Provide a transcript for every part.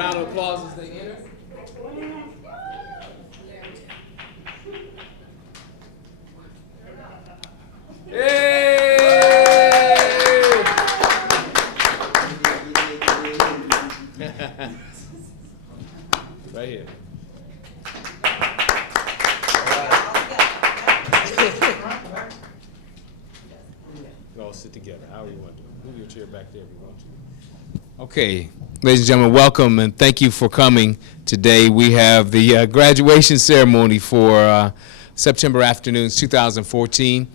round of applause as they enter. Right here. We all sit together. How you want to do it? Move your chair back there if you want to. Okay, ladies and gentlemen, welcome and thank you for coming today. We have the graduation ceremony for September afternoons 2014.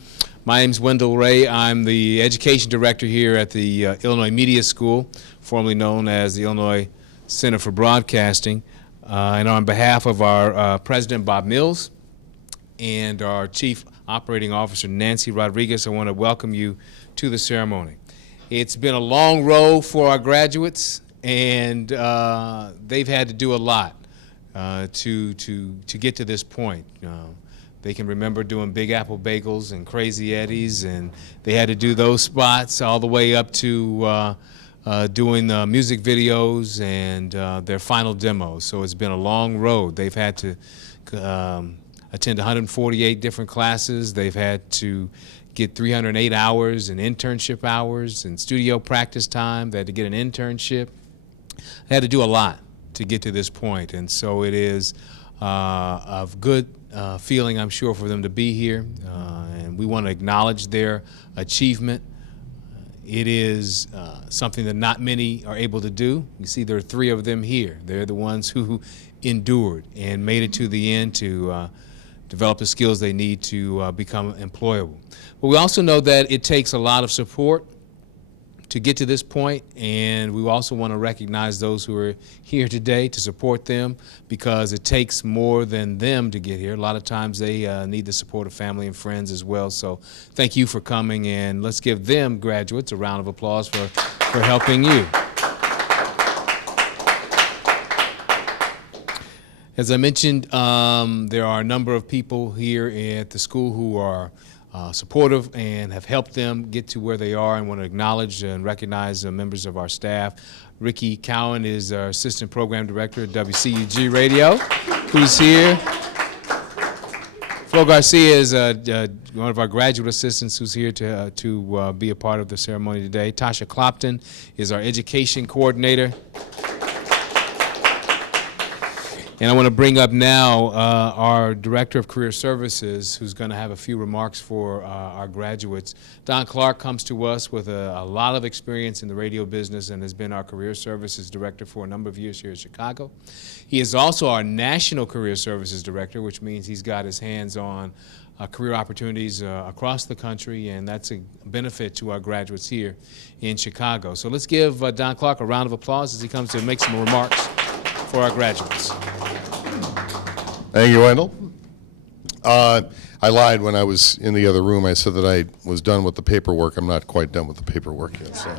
My name is Wendell Ray. I'm the education director here at the Illinois Media School, formerly known as the Illinois Center for Broadcasting. And on behalf of our president, Bob Mills, and our chief operating officer, Nancy Rodriguez, I want to welcome you to the ceremony. It's been a long road for our graduates, and they've had to do a lot to get to this point. They can remember doing Big Apple Bagels and Crazy Eddies, and they had to do those spots all the way up to doing music videos and their final demos. So it's been a long road. They've had to attend 148 different classes. They've had to get 308 hours in internship hours and studio practice time. They had to get an internship. They had to do a lot to get to this point, and so it is of good feeling, I'm sure, for them to be here, and we want to acknowledge their achievement. It is something that not many are able to do. You see there are 3 of them here. They're the ones who endured and made it to the end to develop the skills they need to become employable. But we also know that it takes a lot of support to get to this point, and we also want to recognize those who are here today to support them, because it takes more than them to get here. A lot of times they need the support of family and friends as well. So thank you for coming, and let's give them, graduates, a round of applause for helping you. As I mentioned, there are a number of people here at the school who are supportive and have helped them get to where they are, and want to acknowledge and recognize members of our staff. Ricky Cowan is our Assistant Program Director at WCUG Radio, who's here. Flo Garcia is one of our graduate assistants who's here to be a part of the ceremony today. Tasha Clopton is our Education Coordinator. And I want to bring up now our Director of Career Services, who's going to have a few remarks for our graduates. Don Clark comes to us with a lot of experience in the radio business and has been our Career Services Director for a number of years here in Chicago. He is also our National Career Services Director, which means he's got his hands on career opportunities across the country, and that's a benefit to our graduates here in Chicago. So let's give Don Clark a round of applause as he comes to make some remarks for our graduates. Thank you, Wendell. I lied when I was in the other room. I said that I was done with the paperwork. I'm not quite done with the paperwork yet, so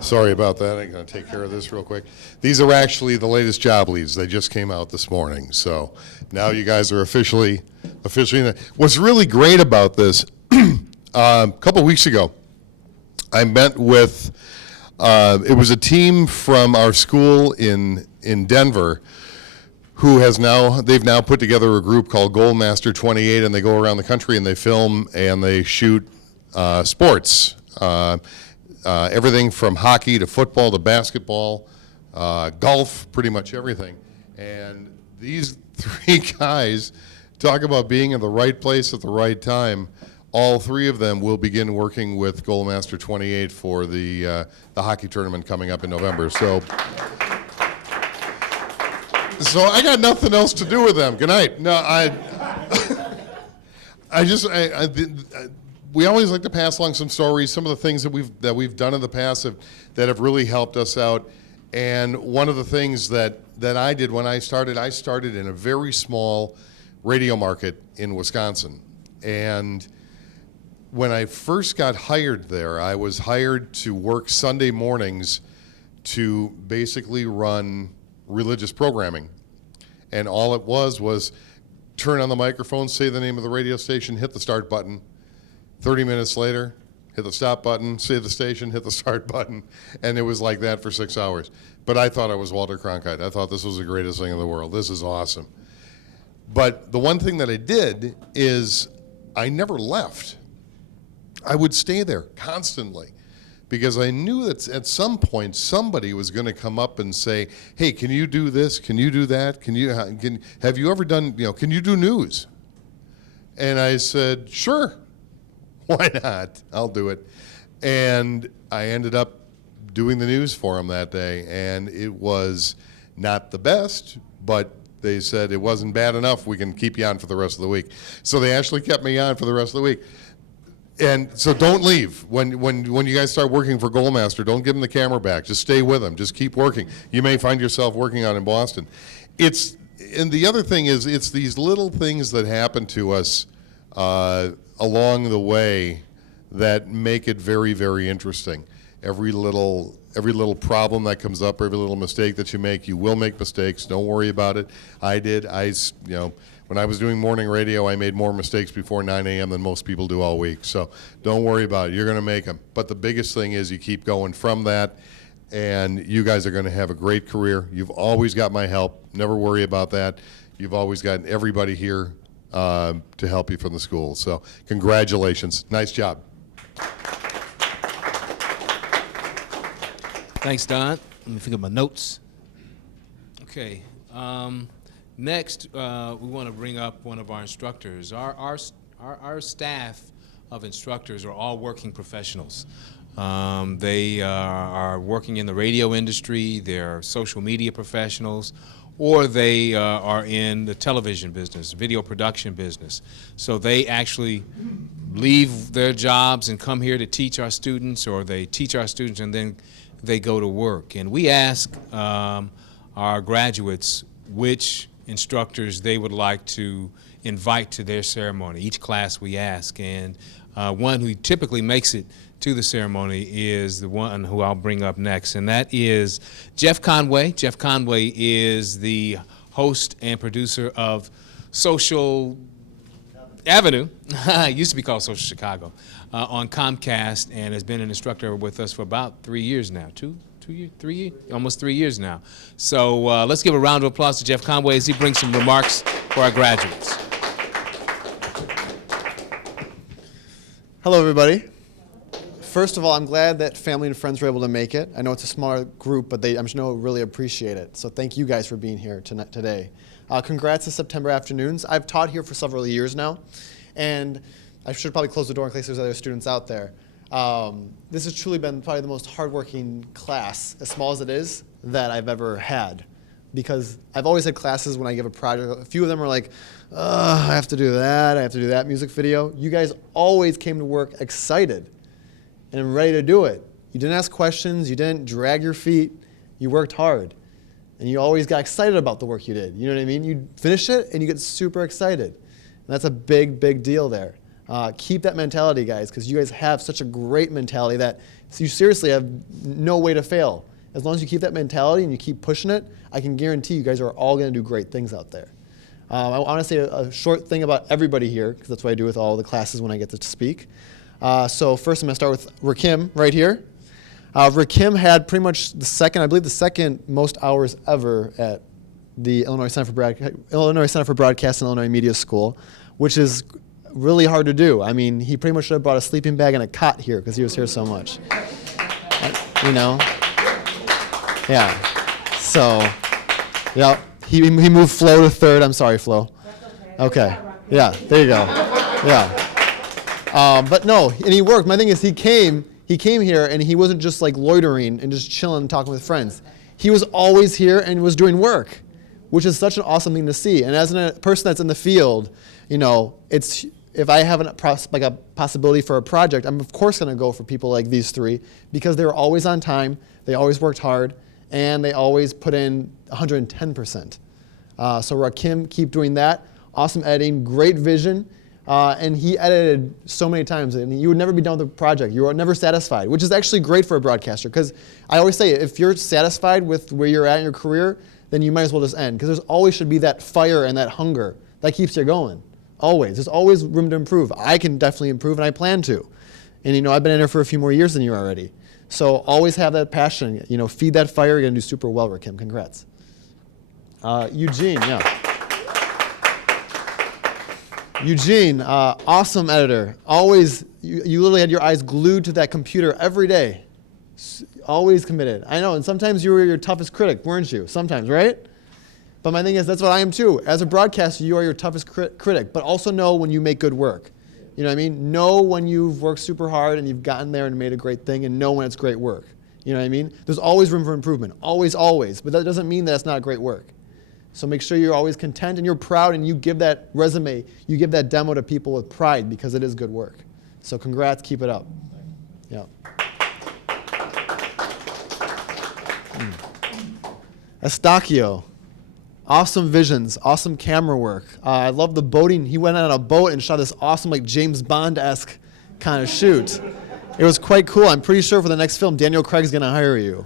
sorry about that. I'm going to take care of this real quick. These are actually the latest job leads. They just came out this morning, so now you guys are officially in it. What's really great about this, a couple weeks ago, I met with, it was a team from our school in Denver they've now put together a group called Goalmaster 28, and they go around the country and they film and they shoot sports. Everything from hockey to football to basketball, golf, pretty much everything. And these 3 guys talk about being in the right place at the right time. All 3 of them will begin working with Goalmaster 28 for the hockey tournament coming up in November. So I got nothing else to do with them. Good night. No, we always like to pass along some stories, some of the things that we've done in the past that have really helped us out. And one of the things that I did when I started in a very small radio market in Wisconsin. And when I first got hired there, I was hired to work Sunday mornings to basically run religious programming. And all it was turn on the microphone, say the name of the radio station, hit the start button. 30 minutes later, hit the stop button, save the station, hit the start button, and it was like that for 6 hours. But I thought I was Walter Cronkite. I thought this was the greatest thing in the world. This is awesome. But the one thing that I did is I never left. I would stay there constantly because I knew that at some point somebody was going to come up and say, hey, can you do this? Can you do that? Have you ever done, can you do news? And I said, sure, why not? I'll do it. And I ended up doing the news for him that day, and it was not the best, but they said it wasn't bad enough. We can keep you on for the rest of the week. So they actually kept me on for the rest of the week. And so don't leave. When you guys start working for Goldmaster, don't give them the camera back. Just stay with them. Just keep working. You may find yourself working on in Boston. And the other thing is, it's these little things that happen to us along the way that make it very, very interesting. Every little problem that comes up, every little mistake that you make, you will make mistakes. Don't worry about it. I did. When I was doing morning radio, I made more mistakes before 9 a.m. than most people do all week. So don't worry about it. You're going to make them. But the biggest thing is you keep going from that, and you guys are going to have a great career. You've always got my help. Never worry about that. You've always got everybody here to help you from the school. So congratulations. Nice job. Thanks, Don. Let me think of my notes. Okay. Next, we want to bring up one of our instructors. Our staff of instructors are all working professionals. They are working in the radio industry, they're social media professionals, or they are in the television business, video production business. So they actually leave their jobs and come here to teach our students, or they teach our students and then they go to work. And we ask our graduates which instructors they would like to invite to their ceremony. Each class we ask, and one who typically makes it to the ceremony is the one who I'll bring up next, and that is Jeff Conway. Jeff Conway is the host and producer of Social Avenue, it used to be called Social Chicago, on Comcast, and has been an instructor with us for about 3 years now. 2 years, 3 years, almost 3 years now. So let's give a round of applause to Jeff Conway as he brings some remarks for our graduates. Hello, everybody. First of all, I'm glad that family and friends were able to make it. I know it's a smaller group, but I'm sure really appreciate it. So thank you guys for being here today. Congrats to September Afternoons. I've taught here for several years now, and I should probably close the door in case there's other students out there. This has truly been probably the most hardworking class, as small as it is, that I've ever had. Because I've always had classes when I give a project, a few of them are like, I have to do that music video. You guys always came to work excited and ready to do it. You didn't ask questions, you didn't drag your feet, you worked hard. And you always got excited about the work you did. You know what I mean? You finish it and you get super excited. And that's a big, big deal there. Keep that mentality, guys, because you guys have such a great mentality that you seriously have no way to fail. As long as you keep that mentality and you keep pushing it, I can guarantee you guys are all going to do great things out there. I want to say a short thing about everybody here, because that's what I do with all the classes when I get to speak. So first I'm going to start with Rakim right here. Rakim had pretty much the second most hours ever at the Illinois Center for Broadcast and Illinois Media School, which is really hard to do. I mean, he pretty much should have brought a sleeping bag and a cot here because he was here so much. You know? Yeah. So, yeah, he moved Flo to third. I'm sorry, Flo. Okay. Yeah, there you go. Yeah. But no, and he worked. My thing is he came here and he wasn't just like loitering and just chilling and talking with friends. He was always here and was doing work, which is such an awesome thing to see. And as a person that's in the field, you know, if I have a possibility for a project, I'm of course going to go for people like these three because they were always on time, they always worked hard, and they always put in 110%. So Rakim, keep doing that. Awesome editing, great vision, and he edited so many times, and you would never be done with the project. You were never satisfied, which is actually great for a broadcaster because I always say if you're satisfied with where you're at in your career, then you might as well just end because there's always should be that fire and that hunger that keeps you going. Always. There's always room to improve. I can definitely improve, and I plan to. And I've been in here for a few more years than you already. So always have that passion. Feed that fire. You're going to do super well, Rakim. Congrats. Eugene, yeah. Eugene, awesome editor. Always, you literally had your eyes glued to that computer every day. Always committed. I know, and sometimes you were your toughest critic, weren't you? Sometimes, right? But my thing is, that's what I am too. As a broadcaster, you are your toughest critic, but also know when you make good work. You know what I mean? Know when you've worked super hard and you've gotten there and made a great thing, and know when it's great work. You know what I mean? There's always room for improvement. Always, always. But that doesn't mean that it's not great work. So make sure you're always content and you're proud and you give that resume, you give that demo to people with pride because it is good work. So congrats, keep it up. Yeah. Estacio, awesome visions, awesome camera work. I love the boating. He went on a boat and shot this awesome like James Bond-esque kind of shoot. It was quite cool. I'm pretty sure for the next film, Daniel Craig's gonna hire you.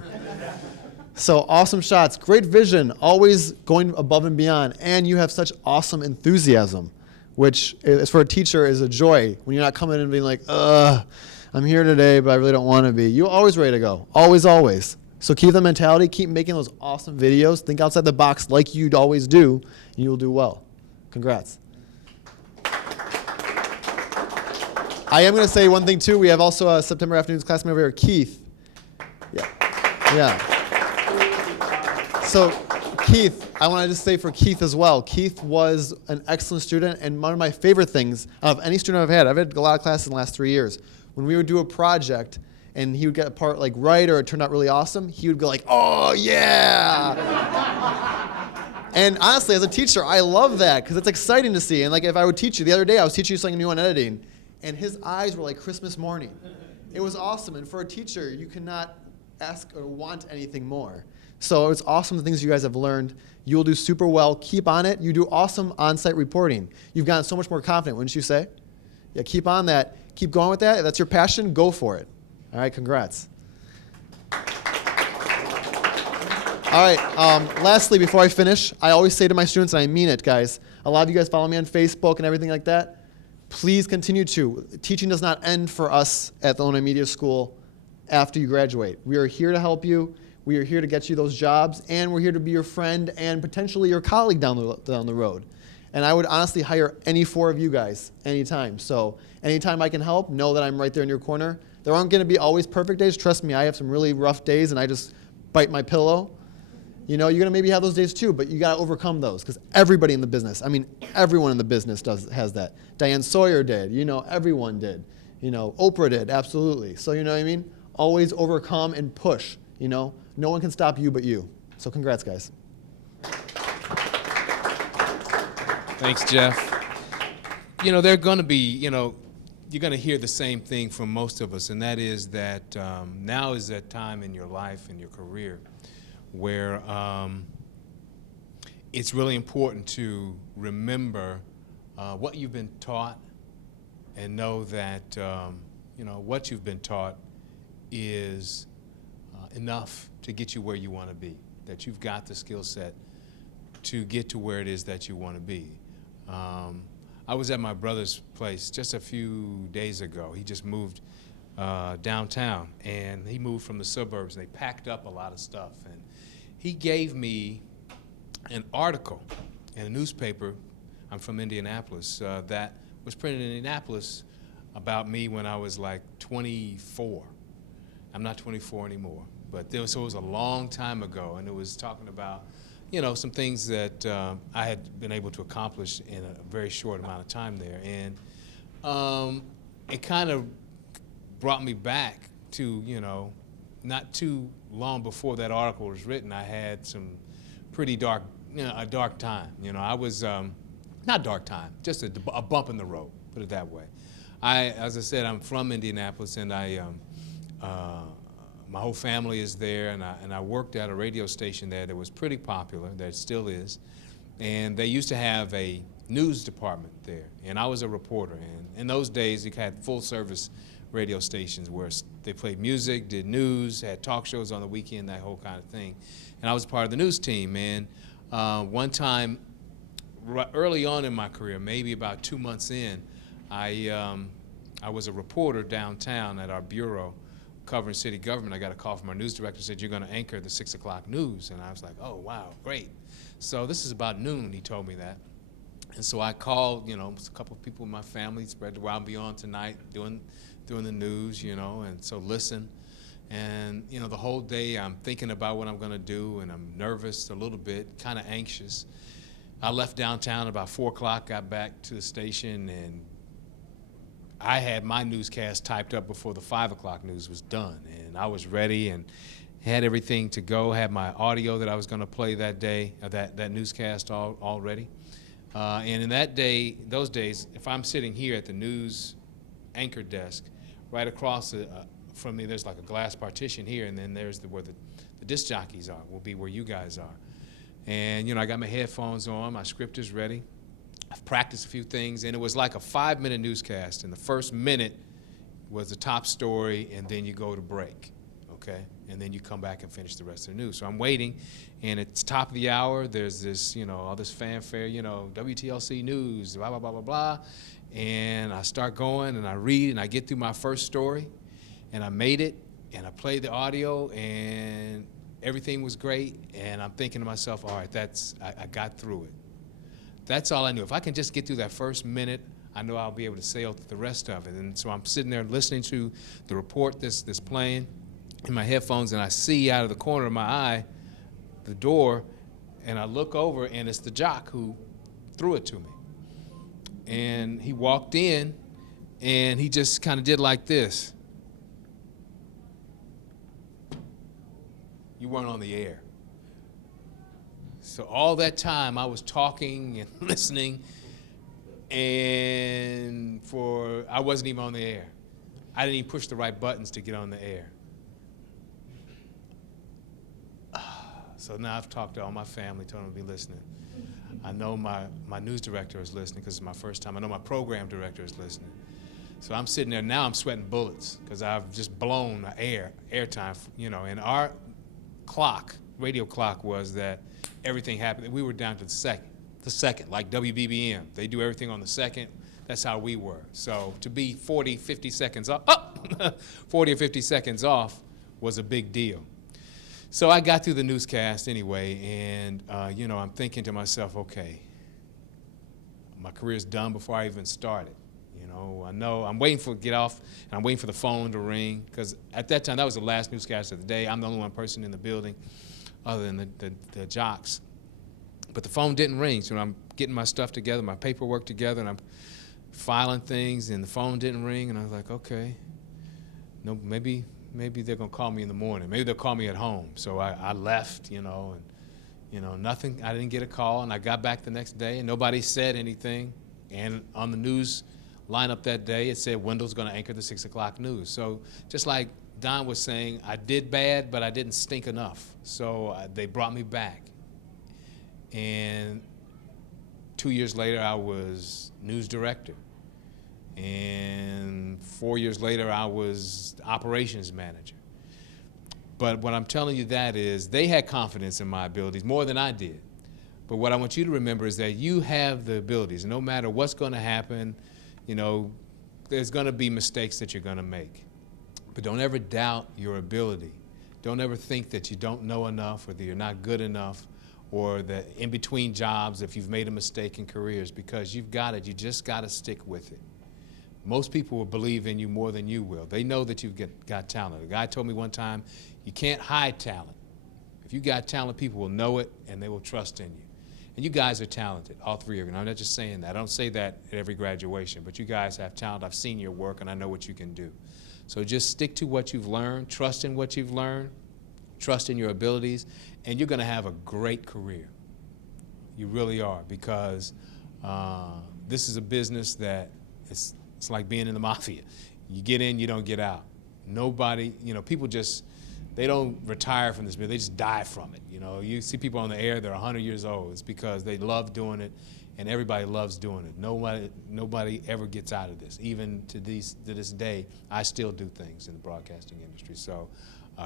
So awesome shots, great vision, always going above and beyond, and you have such awesome enthusiasm, which is for a teacher is a joy when you're not coming in and being like, I'm here today, but I really don't want to be. You're always ready to go, always, always. So keep the mentality, keep making those awesome videos, think outside the box like you'd always do, and you'll do well. Congrats. I am going to say one thing too. We have also a September afternoons classmate over here, Keith. Yeah. So Keith, I want to just say for Keith as well, Keith was an excellent student, and one of my favorite things of any student I've had a lot of classes in the last 3 years, when we would do a project and he would get a part like right or it turned out really awesome, he would go like, oh yeah. And honestly, as a teacher, I love that because it's exciting to see. And like if I would teach you, the other day I was teaching you something new on editing, and his eyes were like Christmas morning. It was awesome, and for a teacher, you cannot ask or want anything more. So it's awesome the things you guys have learned. You'll do super well. Keep on it. You do awesome on-site reporting. You've gotten so much more confident, wouldn't you say? Yeah, keep on that. Keep going with that. If that's your passion, go for it. All right, congrats. All right, lastly, before I finish, I always say to my students, and I mean it, guys, a lot of you guys follow me on Facebook and everything like that. Please continue to. Teaching does not end for us at the Illinois Media School after you graduate. We are here to help you. We are here to get you those jobs, and we're here to be your friend and potentially your colleague down the road. And I would honestly hire any 4 of you guys anytime. So anytime I can help, know that I'm right there in your corner. There aren't going to be always perfect days. Trust me, I have some really rough days, and I just bite my pillow. You're going to maybe have those days too, but you got to overcome those because everybody in the business, everyone in the business has that. Diane Sawyer did. Everyone did. Oprah did, absolutely. So you know what I mean? Always overcome and push. No one can stop you but you. So congrats, guys. Thanks, Jeff. They're going to be, you're going to hear the same thing from most of us, and that is that now is that time in your life and your career where it's really important to remember what you've been taught and know that, what you've been taught is enough to get you where you want to be, that you've got the skill set to get to where it is that you want to be. I was at my brother's place just a few days ago. He just moved downtown, and he moved from the suburbs, and they packed up a lot of stuff. And he gave me an article in a newspaper. I'm from Indianapolis, that was printed in Indianapolis about me when I was like 24. I'm not 24 anymore, but so it was a long time ago, and it was talking about, some things that I had been able to accomplish in a very short amount of time there. And it kind of brought me back to, not too long before that article was written, I had some pretty dark, a dark time. I was, not dark time, just a bump in the road, put it that way. As I said, I'm from Indianapolis, and my whole family is there, and I worked at a radio station there that was pretty popular, that still is, and they used to have a news department there, and I was a reporter. And in those days, you had full-service radio stations where they played music, did news, had talk shows on the weekend, that whole kind of thing. And I was part of the news team. And one time, early on in my career, maybe about 2 months in, I I was a reporter downtown at our bureau covering city government. I got a call from our news director, said, you're going to anchor the 6 o'clock news. And I was like, oh, wow, great. So this is about noon, he told me that. And so I called, a couple of people in my family, spread where I'll be on tonight doing the news, and so listen. And, the whole day I'm thinking about what I'm going to do, and I'm nervous a little bit, kind of anxious. I left downtown about 4 o'clock, got back to the station, and I had my newscast typed up before the 5 o'clock news was done. And I was ready and had everything to go, had my audio that I was going to play that day, that newscast already. And in those days, if I'm sitting here at the news anchor desk, right across from me, there's like a glass partition here, and then there's where the disc jockeys are, will be where you guys are. And, I got my headphones on, my script is ready. I've practiced a few things, and it was like a 5-minute newscast, and the first minute was the top story, and then you go to break, okay? And then you come back and finish the rest of the news. So I'm waiting, and it's top of the hour, there's this, all this fanfare, WTLC News, blah, blah, blah, blah, blah. And I start going, and I read, and I get through my first story, and I made it, and I played the audio, and everything was great, and I'm thinking to myself, all right, I got through it. That's all I knew. If I can just get through that first minute, I know I'll be able to sail through the rest of it. And so I'm sitting there listening to the report that's playing in my headphones, and I see out of the corner of my eye the door, and I look over, and it's the jock who threw it to me. And he walked in, and he just kind of did like this. You weren't on the air. So all that time I was talking and listening, and I wasn't even on the air. I didn't even push the right buttons to get on the air. So now I've talked to all my family, told them to be listening. I know my news director is listening because it's my first time. I know my program director is listening. So I'm sitting there now, I'm sweating bullets because I've just blown the airtime, and our radio clock was that everything happened. We were down to the second, like WBBM. They do everything on the second. That's how we were. So to be 40, 50 seconds off, 40 or 50 seconds off was a big deal. So I got through the newscast anyway, and I'm thinking to myself, okay, my career's done before I even started. I know I'm waiting for get off, and I'm waiting for the phone to ring, because at that time, that was the last newscast of the day. I'm the only one person in the building other than the jocks. But the phone didn't ring, so I'm getting my stuff together, my paperwork together, and I'm filing things, and the phone didn't ring, and I was like, okay, no, maybe they're going to call me in the morning. Maybe they'll call me at home. So I left, and nothing. I didn't get a call, and I got back the next day, and nobody said anything. And on the news lineup that day, it said Wendell's going to anchor the 6 o'clock news. So just like Don was saying, I did bad, but I didn't stink enough. So they brought me back. And 2 years later, I was news director. And 4 years later, I was operations manager. But what I'm telling you that is they had confidence in my abilities more than I did. But what I want you to remember is that you have the abilities. No matter what's going to happen, there's going to be mistakes that you're going to make. But don't ever doubt your ability. Don't ever think that you don't know enough or that you're not good enough or that in between jobs if you've made a mistake in careers, because you've got it. You just got to stick with it. Most people will believe in you more than you will. They know that you've got talent. A guy told me one time, you can't hide talent. If you got talent, people will know it and they will trust in you. And you guys are talented, all three of you. And I'm not just saying that. I don't say that at every graduation, but you guys have talent. I've seen your work, and I know what you can do. So just stick to what you've learned, trust in what you've learned, trust in your abilities, and you're going to have a great career. You really are, because this is a business that it's like being in the mafia. You get in, you don't get out. Nobody, people just, they don't retire from this business. They just die from it. You see people on the air, they're 100 years old. It's because they love doing it, and everybody loves doing it. Nobody ever gets out of this. Even to this day, I still do things in the broadcasting industry. So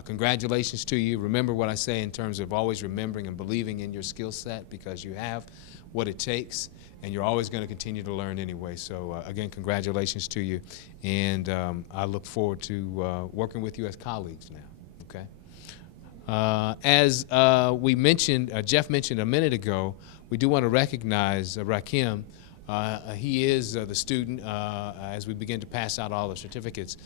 congratulations to you. Remember what I say in terms of always remembering and believing in your skill set, because you have what it takes, and you're always going to continue to learn anyway. So again, congratulations to you, and I look forward to working with you as colleagues now. Okay. As we mentioned, Jeff mentioned a minute ago, we do want to recognize Rakim. He is the student, as we begin to pass out all the certificates,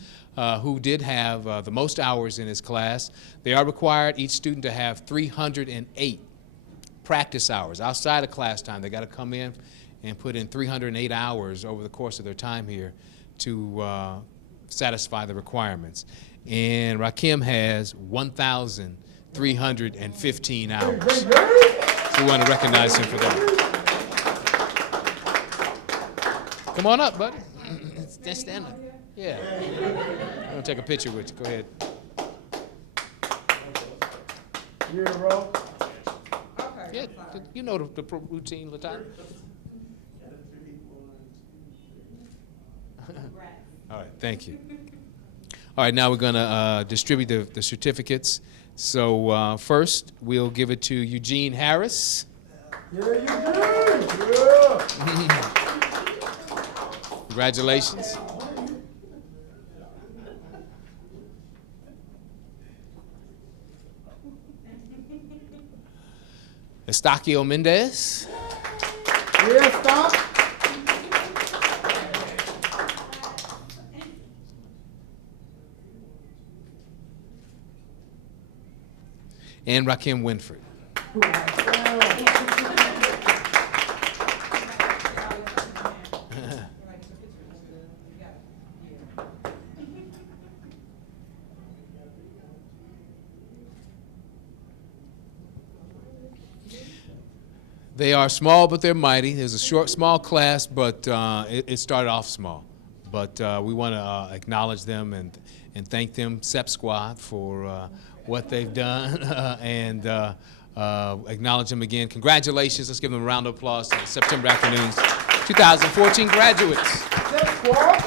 who did have the most hours in his class. They are required, each student, to have 308 practice hours outside of class time. They got to come in and put in 308 hours over the course of their time here to satisfy the requirements. And Rakim has 1,315 hours. So we want to recognize him for that. Come on up, buddy. Stand up. Yeah. I'm going to take a picture with you. Go ahead. You in a row? Yeah, you know the routine, LaTonya. All right, thank you. All right, now we're going to distribute the certificates. So first, we'll give it to Eugene Harris. Yeah, you good. Yeah. Congratulations. Estaquio Mendez. Yeah, stop. And Rakim Winford. They are small, but they're mighty. There's a small class, but it started off small. But we want to acknowledge them and thank them, SEP Squad, for what they've done and acknowledge them again. Congratulations. Let's give them a round of applause to the September Afternoons 2014 graduates. SEP Squad.